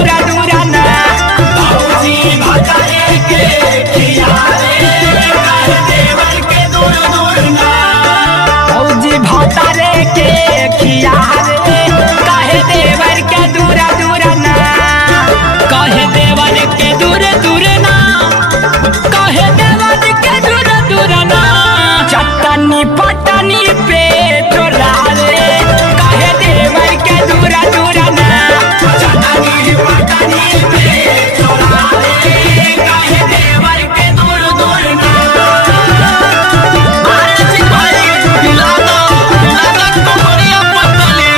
दूरा दूरा ना भौजी भतारे के खियारे काहे देवर के दूर दूर ना भौजी भतारे के खियारे काहे देवर के दूरा दूरा ना काहे देवर के दूर दूर ना काहे देवर के दूर दूर ना चटनी पटनी पे चोरा रे काहे देवर के दूरा दूरा ना चटनी पटनी पे चोरा रे काहे देवर के दूर दूर ना अरे जी भाई दिला दो तो बढ़िया पटली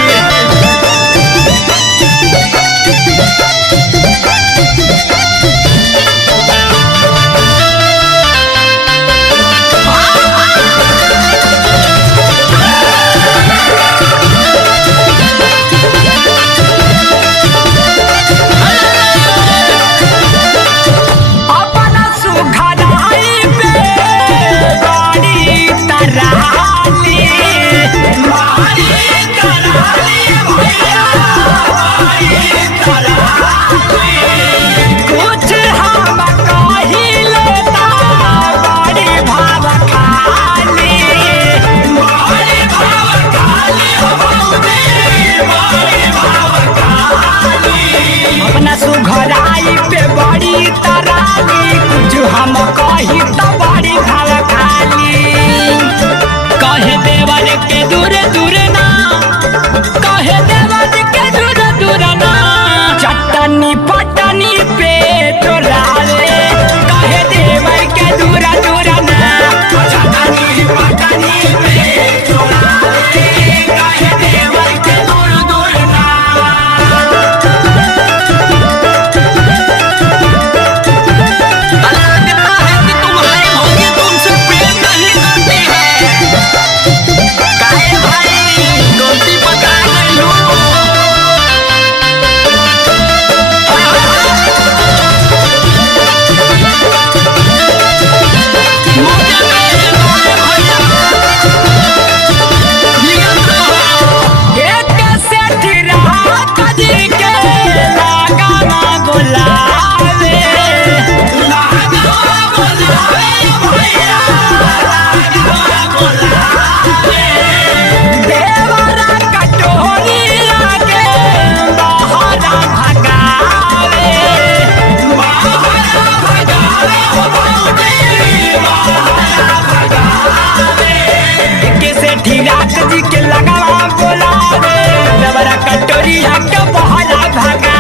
अपना सुघराई पे बड़ी तराली कुछ हम कही तो बड़ी भाव खाली कहे देवर के दूर दूर ना कहे देवर के दूर दूर ना चटनी पटनी पे चोरा रे कहे देवर के दूर दूर ना चटनी पटनी पे चोरा रे कहे देवर के दूर दूर ना जी के लगावा बोला रे देवरा कटोरिया के बहला भागा